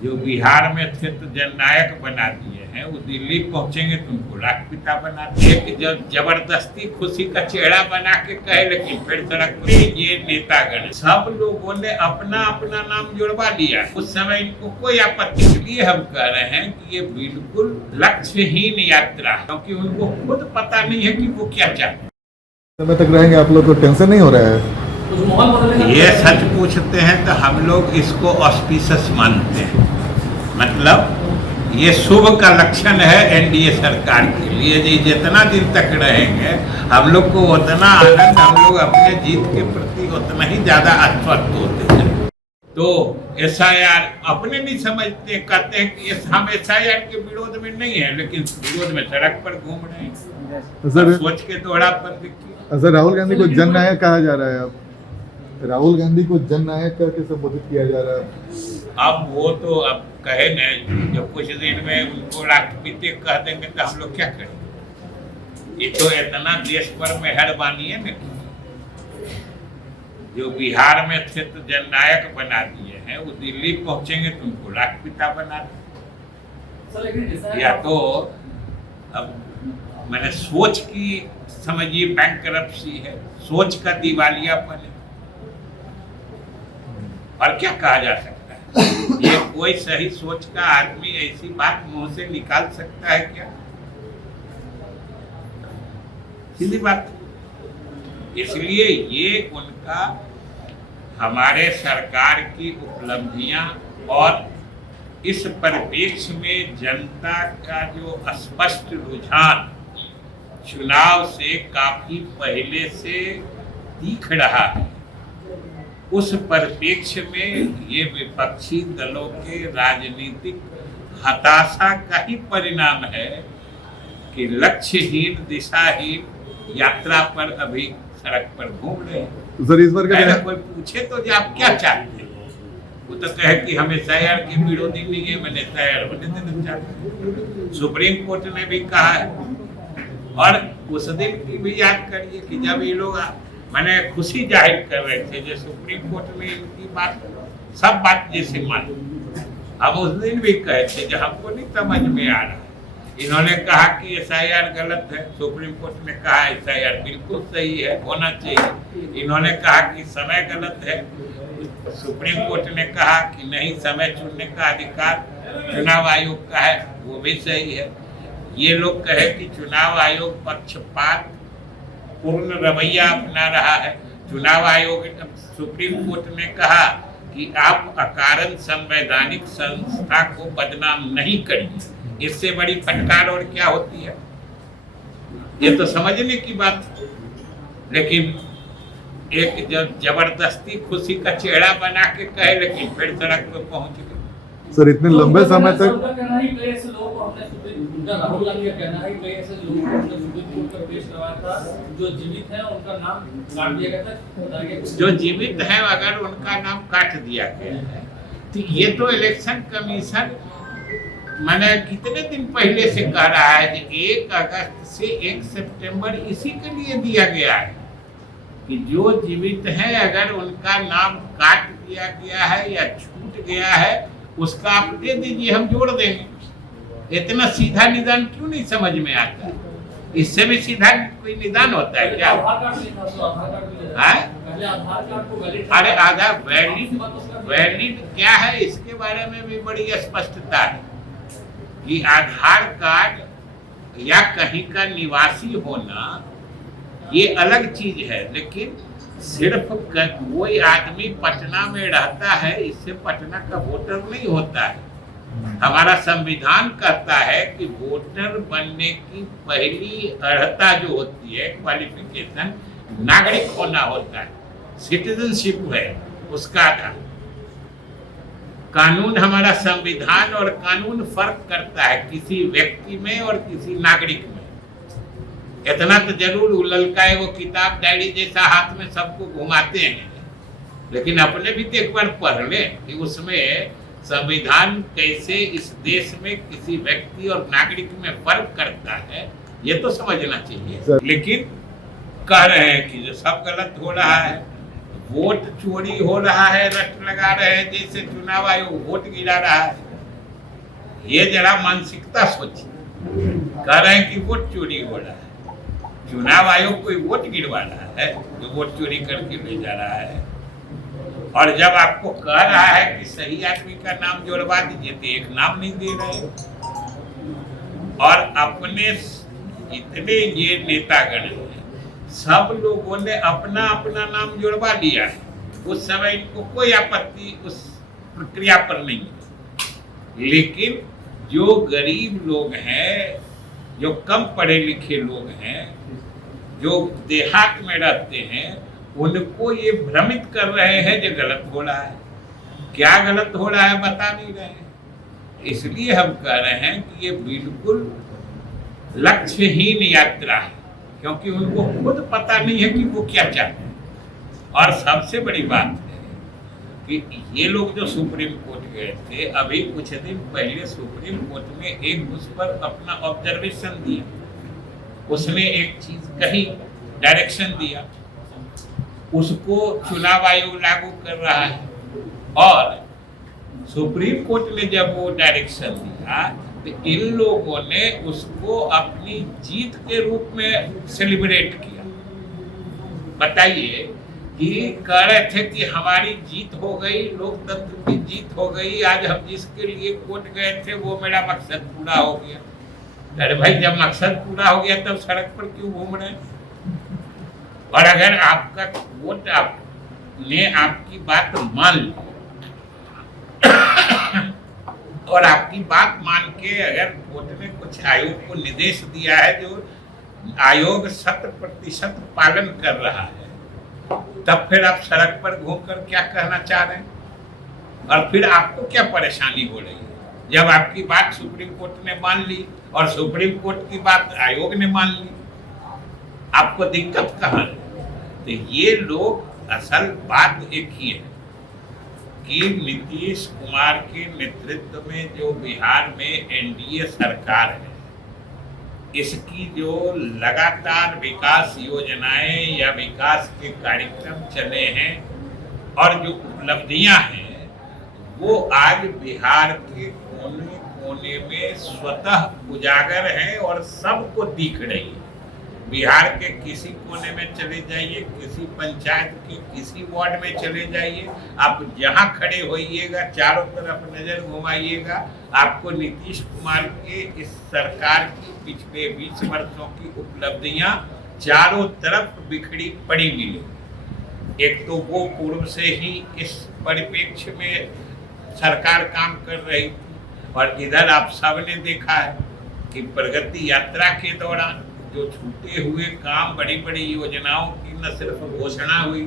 जो बिहार में थे तो जननायक बना दिए हैं, वो दिल्ली पहुंचेंगे तो उनको राष्ट्रपिता बना दिए कि जब जबरदस्ती खुशी का चेहरा बना के कहे, लेकिन फिर सड़क पे ये नेतागण सब लोगों ने अपना अपना नाम जुड़वा लिया। उस समय इनको कोई आपत्ति, इसलिए हम कह रहे हैं कि ये बिल्कुल लक्ष्यहीन यात्रा, क्योंकि उनको खुद पता नहीं है कि वो क्या चाहते हैं। समय तक रहेंगे आप लोग, तो टेंशन नहीं हो रहा है? ये सच पूछते हैं तो हम लोग इसको ऑस्पिशियस मानते हैं, मतलब ये शुभ का लक्षण है एनडीए सरकार के लिए। जी जितना दिन तक रहेंगे हम लोग को उतना आनंद, हम लोग अपने जीत के प्रति उतना ही ज्यादा आश्वस्त होते हैं। तो एसआईआर अपने नहीं समझते, कहते हैं कि हम एसआईआर के विरोध में नहीं है, लेकिन विरोध में सड़क पर घूम रहे हैं। सोच के दोहरा पर देखिए। सर, राहुल गांधी को जननायक कहा जा रहा है। अब राहुल गांधी को जननायक करके संबोधित किया जा रहा है। अब वो तो अब कहे न, जब कुछ दिन में उनको राष्ट्रपति कह देंगे तो हम लोग क्या करेंगे? ये तो इतना देश पर मेहरबानी है न, जो बिहार में थे तो जननायक बना दिए हैं, वो दिल्ली पहुंचेंगे तो उनको राष्ट्रपिता बना दिए। या तो अब मैंने सोच की समझिए बैंकरप्सी है, सोच का दिवालियापन है, और क्या कहा जा सकता है? ये कोई सही सोच का आदमी ऐसी बात मुंह से निकाल सकता है क्या? सीधी बात। इसलिए ये उनका हमारे सरकार की उपलब्धियां और इस परिप्रेक्ष्य में जनता का जो स्पष्ट रुझान चुनाव से काफी पहले से दिख रहा है, उस परिप्रेक्ष्य में ये विपक्षी दलों के राजनीतिक हताशा का ही परिणाम है कि लक्ष्यहीन दिशाहीन यात्रा पर अभी सड़क पर घूम रहे हैं। सर, इस बार कोई पूछे तो जो आप क्या चाहते हैं, वो तो कहे कि हम एसआईआर के विरोधी नहीं है, मैंने एसआईआर होने देना चाहते हैं। सुप्रीम कोर्ट ने भी कहा है, और उस दिन की भी याद करिए कि जब ये लोग मैंने खुशी जाहिर कर रहे थे, जो सुप्रीम कोर्ट में इनकी बात सब बात जैसे मान, अब उस दिन भी कहे थे जो हमको नहीं समझ में आ रहा है। इन्होंने कहा कि एसआईआर गलत है, सुप्रीम कोर्ट ने कहा एसआईआर बिल्कुल सही है, होना चाहिए। इन्होंने कहा कि समय गलत है, सुप्रीम कोर्ट ने कहा कि नहीं, समय चुनने का अधिकार चुनाव आयोग का है, वो भी सही है। ये लोग कहे कि चुनाव आयोग पक्षपात पूर्ण रवैया अपना रहा है। चुनाव आयोग, सुप्रीम कोर्ट ने कहा कि आप अकारण संवैधानिक संस्था को बदनाम नहीं करिए। इससे बड़ी फटकार और क्या होती है? ये तो समझने की बात है। लेकिन एक जब जबरदस्ती खुशी का चेहरा बना के कहे, लेकिन फिर सड़क पर पहुंच गए। सर, इतने लंबे समय तक राहुल गांधी का कहना है कि ऐसे लोगों को हमने सुप्रीम कोर्ट का केस करवाया था, जो जीवित हैं उनका नाम काट दिया गया था। जो जीवित हैं अगर उनका नाम काट दिया गया है, तो ये तो इलेक्शन कमीशन मैंने कितने दिन पहले से कह रहा है कि 1 अगस्त से 1 सितंबर इसी के लिए दिया गया है कि जो जीवित हैं अगर उनका नाम काट दिया गया है या छूट गया है, उसका आप दे दीजिए, हम जोड़ देंगे। इतना सीधा निदान क्यों नहीं समझ में आता? इससे भी सीधा कोई निदान होता है क्या? अरे आधार वैलिड क्या है, इसके बारे में भी बड़ी स्पष्टता है कि आधार कार्ड या कहीं का निवासी होना ये अलग चीज है, लेकिन सिर्फ कोई आदमी पटना में रहता है इससे पटना का वोटर नहीं होता है। हमारा संविधान कहता है कि वोटर बनने की पहली अर्हता जो होती है, क्वालिफिकेशन, नागरिक होना होता है, सिटीजनशिप है उसका आधार। कानून, हमारा संविधान और कानून फर्क करता है किसी व्यक्ति में और किसी नागरिक में। इतना तो जरूर ललका है वो किताब डायरी जैसा हाथ में सबको घुमाते हैं, लेकिन अपने भी तो एक बार पढ़ ले कि उसमें संविधान कैसे इस देश में किसी व्यक्ति और नागरिक में फर्क करता है, ये तो समझना चाहिए। लेकिन कह रहे हैं कि जो सब गलत हो रहा है, वोट चोरी हो रहा है, रट लगा रहे हैं, जैसे चुनाव आयोग वोट गिरा रहा है। ये जरा मानसिकता सोचिए, कह रहे हैं कि वोट चोरी हो रहा है। चुनाव आयोग कोई वोट गिरवा रहा है जो वोट चोरी करके ले जा रहा है? और जब आपको कह रहा है कि सही आदमी का नाम जोड़वा दीजिए तो एक नाम नहीं दे रहे। और अपने इतने ये नेतागण हैं, सब लोगों ने अपना अपना नाम जोड़वा लिया है। उस समय इनको कोई आपत्ति उस प्रक्रिया पर नहीं है। लेकिन जो गरीब लोग हैं, जो कम पढ़े लिखे लोग हैं, जो देहात में रहते हैं, उनको ये भ्रमित कर रहे हैं जो गलत हो रहा है। क्या गलत हो रहा है बता नहीं रहे हैं। इसलिए हम कह रहे हैं कि ये बिल्कुल लक्ष्यहीन यात्रा है, क्योंकि उनको खुद पता नहीं है कि वो क्या चाहते हैं। और सबसे बड़ी बात है कि ये लोग जो सुप्रीम कोर्ट गए थे, अभी कुछ दिन पहले सुप्रीम कोर्ट ने एक उस पर अपना ऑब्जर्वेशन दिया, उसने एक चीज कही, डायरेक्शन दिया, उसको चुनाव आयोग लागू कर रहा है। और सुप्रीम कोर्ट ने जब वो डायरेक्शन दिया तो इन लोगों ने उसको अपनी जीत के रूप में सेलिब्रेट किया। बताइए कि कह रहे थे कि हमारी जीत हो गई, लोकतंत्र की जीत हो गई, आज हम जिसके लिए कोर्ट गए थे वो मेरा मकसद पूरा हो गया। अरे भाई, जब मकसद पूरा हो गया तब सड़क पर क्यों घूम रहे हैं? और अगर आपका वोट आपने आपकी बात मान ली और आपकी बात मान के अगर कोर्ट ने कुछ आयोग को निर्देश दिया है जो आयोग 100% पालन कर रहा है, तब फिर आप सड़क पर घूमकर क्या कहना चाह रहे हैं? और फिर आपको क्या परेशानी हो रही है जब आपकी बात सुप्रीम कोर्ट ने मान ली और सुप्रीम कोर्ट की बात आयोग ने मान ली? आपको दिक्कत कहाँ है? तो ये लोग, असल बात एक ही है कि नीतीश कुमार के नेतृत्व में जो बिहार में एनडीए सरकार है, इसकी जो लगातार विकास योजनाएं या विकास के कार्यक्रम चले हैं और जो उपलब्धियां हैं, वो आज बिहार के कोने कोने में स्वतः उजागर है और सबको दिख रही है। बिहार के किसी कोने में चले जाइए, किसी पंचायत के किसी वार्ड में चले जाइए, आप जहां खड़े होइएगा चारों तरफ नजर घुमाइएगा, आपको नीतीश कुमार के इस सरकार की पिछले 20 वर्षों की उपलब्धियां चारों तरफ बिखरी पड़ी मिली। एक तो वो पूर्व से ही इस परिप्रेक्ष्य में सरकार काम कर रही थी, और इधर आप सबने देखा है कि प्रगति यात्रा के दौरान जो छूटे हुए काम, बड़ी बड़ी योजनाओं की न सिर्फ घोषणा हुई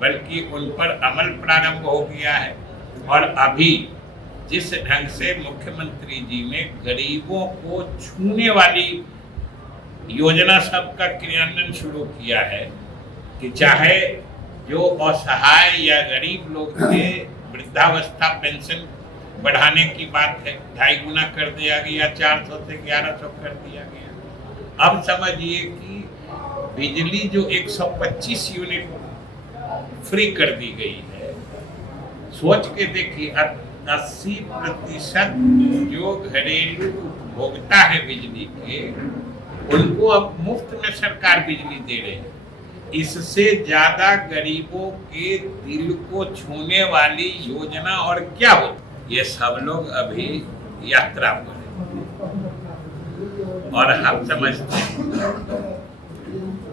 बल्कि उन पर अमल प्रारंभ हो गया है। और अभी जिस ढंग से मुख्यमंत्री जी ने गरीबों को छूने वाली योजना सबका क्रियान्वयन शुरू किया है कि चाहे जो असहाय या गरीब लोग थे, वृद्धावस्था पेंशन बढ़ाने की बात है, 2.5 गुना कर दिया गया, 400 से 1100 कर दिया गया। अब समझिए कि बिजली जो 125 यूनिट फ्री कर दी गई है, सोच के देखिए 80% जो घरेलू उपभोक्ता है बिजली के, उनको अब मुफ्त में सरकार बिजली दे रही है। इससे ज्यादा गरीबों के दिल को छूने वाली योजना और क्या हो? ये सब लोग अभी यात्रा पर है और हम समझते हैं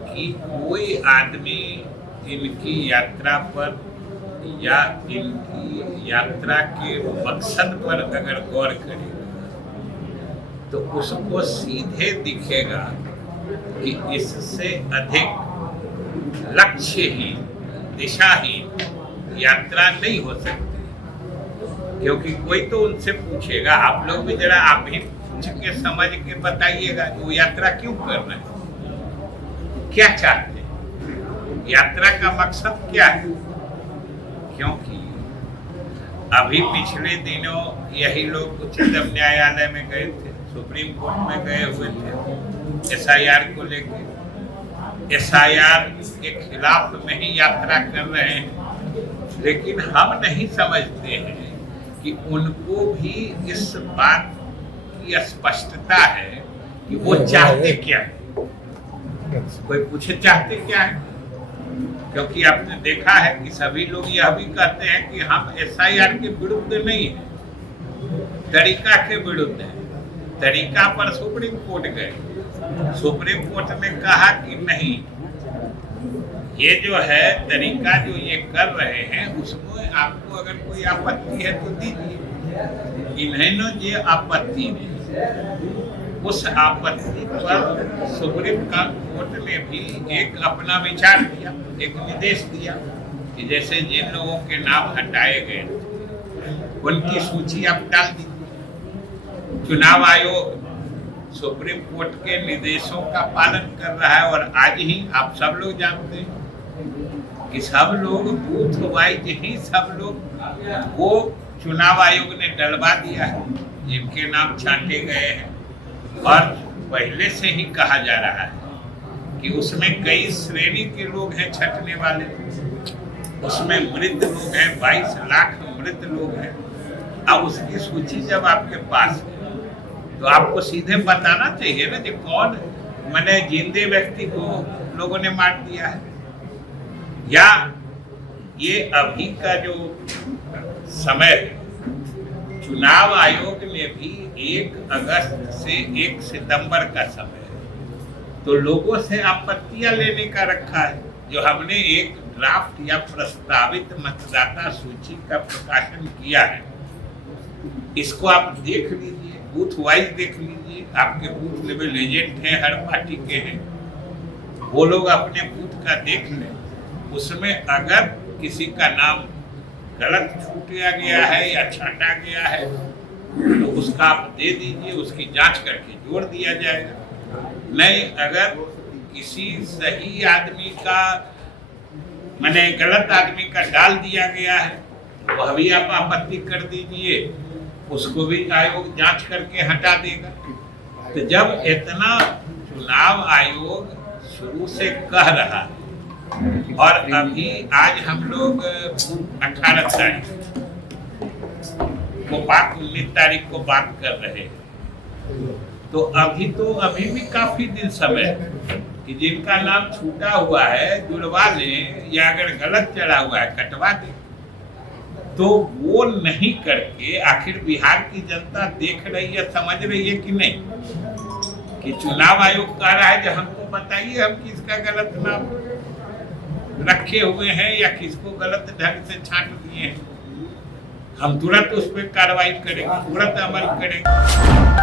कि कोई आदमी इनकी यात्रा पर या इनकी यात्रा के मकसद पर अगर गौर करेगा तो उसको सीधे दिखेगा कि इससे अधिक लक्ष्यहीन, दिशाहीन यात्रा नहीं हो सकती। क्योंकि कोई तो उनसे पूछेगा, आप लोग भी जरा आप ही पूछ के समझ के बताइएगा कि वो यात्रा क्यों कर रहे हैं, क्या चाहते हैं, यात्रा का मकसद क्या है। क्योंकि अभी पिछले दिनों यही लोग उच्चतम न्यायालय में गए थे, सुप्रीम कोर्ट में गए हुए थे SIR को लेकर। SIR के खिलाफ में ही यात्रा कर रहे हैं, लेकिन हम नहीं समझते हैं कि उनको भी इस बात की स्पष्टता है कि वो चाहते क्या है। कोई पूछे चाहते क्या है, क्योंकि आपने देखा है कि सभी लोग यह भी कहते हैं कि हम SIR के विरुद्ध नहीं है, तरीका के विरुद्ध है। तरीका पर सुप्रीम कोर्ट गए, सुप्रीम कोर्ट ने कहा कि नहीं, ये जो है तरीका जो ये कर रहे हैं उसमें आपको अगर कोई आपत्ति है तो दीजिए। इन्हें ये आपत्ति दी, उस आपत्ति पर सुप्रीम कोर्ट ने भी एक अपना विचार दिया, एक निर्देश दिया कि जैसे जिन लोगों के नाम हटाए गए उनकी सूची आप डाल दीजिए। चुनाव आयोग सुप्रीम कोर्ट के निर्देशों का पालन कर रहा है और आज ही आप सब लोग जानते हैं कि सब लोग बूथ वाइज ही सब लोग वो चुनाव आयोग ने डलवा दिया है जिनके नाम छांटे गए हैं। और पहले से ही कहा जा रहा है कि उसमें कई श्रेणी के लोग हैं छंटने वाले, उसमें मृत लोग हैं, 22 लाख मृत लोग हैं। अब उसकी सूची जब आपके पास है तो आपको सीधे बताना चाहिए ना कि कौन मैंने जिंदे व्यक्ति को लोगों ने मार दिया है, या ये अभी का जो समय है। चुनाव आयोग ने भी 1 अगस्त से 1 सितंबर का समय है, तो लोगों से आपत्तियां लेने का रखा है। जो हमने एक ड्राफ्ट या प्रस्तावित मतदाता सूची का प्रकाशन किया है, इसको आप देख लीजिए, बूथ वाइज देख लीजिए। आपके बूथ लेवल एजेंट हैं, हर पार्टी के हैं, वो लोग अपने बूथ का देख लें। उसमें अगर किसी का नाम गलत छूटा गया है या छांटा गया है तो उसका आप दे दीजिए, उसकी जांच करके जोड़ दिया जाएगा। नहीं, अगर किसी सही आदमी का माने गलत आदमी का डाल दिया गया है वह भी आप आपत्ति कर दीजिए, उसको भी आयोग जांच करके हटा देगा। तो जब इतना चुनाव आयोग शुरू से कह रहा है और अभी आज हम लोग 18 तारीख को 19 तारीख को बात कर रहे हैं, तो अभी भी काफी दिन समय है कि जिनका नाम छूटा हुआ है जुड़वा लें, या अगर गलत चढ़ा हुआ है कटवा दें। तो वो नहीं करके आखिर बिहार की जनता देख रही है, समझ रही है कि नहीं, कि चुनाव आयोग कह रहा है कि हमको बताइए हम किसका गलत नाम रखे हुए हैं या किसको गलत ढंग से छांट दिए हैं, हम तुरंत उस पर कार्रवाई करेंगे, तुरंत अमल करेंगे।